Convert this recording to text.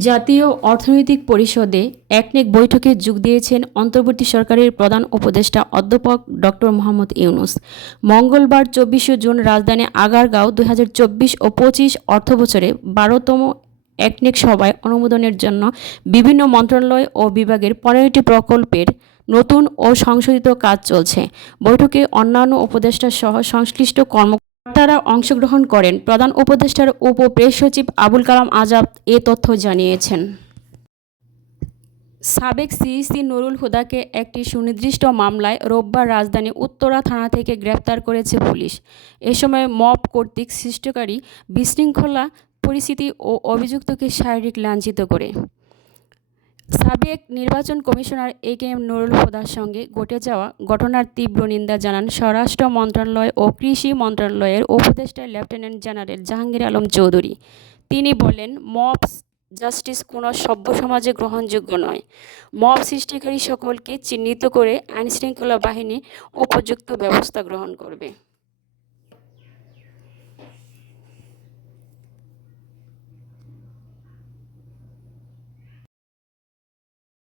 জাতীয় অর্থনৈতিক পরিষদে একনেক বৈঠকে যোগ দিয়েছেন অন্তর্বর্তী সরকারের প্রধান উপদেষ্টা অধ্যাপক ডক্টর মোহাম্মদ ইউনুস। মঙ্গলবার চব্বিশে জুন রাজধানী আগারগাঁও দুই হাজার চব্বিশ ও পঁচিশ অর্থবছরে বারোতম একনেক সভায় অনুমোদনের জন্য বিভিন্ন মন্ত্রণালয় ও বিভাগের পনেরোটি প্রকল্পের নতুন ও সংশোধিত কাজ চলছে। বৈঠকে অন্যান্য উপদেষ্টা সহ সংশ্লিষ্ট কর্মকর্তারা অংশগ্রহণ করেন। প্রধান উপদেষ্টার উপ প্রেস সচিব আবুল কালাম আজাদ এ তথ্য জানিয়েছেন। সাবেক সিইসি নুরুল হুদাকে একটি সুনির্দিষ্ট মামলায় রোববার রাজধানী উত্তরা থানা থেকে গ্রেপ্তার করেছে পুলিশ। এ সময় মব কর্তৃক সৃষ্টকারী বিশৃঙ্খলা, পরিস্থিতি ও অভিযুক্তকে শারীরিক লাঞ্ছিত করে। সাবেক নির্বাচন commissioner A K M Nurul হুদার সঙ্গে ঘটে যাওয়া ঘটনার তীব্র নিন্দা জানান স্বরাষ্ট্র মন্ত্রণালয় ও কৃষি মন্ত্রণালয়ের উপদেষ্টা লেফটেন্যান্ট জেনারেল জাহাঙ্গীর আলম চৌধুরী। তিনি বলেন মব জাস্টিস কোনো সভ্য সমাজে গ্রহণযোগ্য নয়। মব সৃষ্টিকারী সকলকে চিহ্নিত করে আইনশৃঙ্খলা বাহিনী উপযুক্ত ব্যবস্থা গ্রহণ করবে।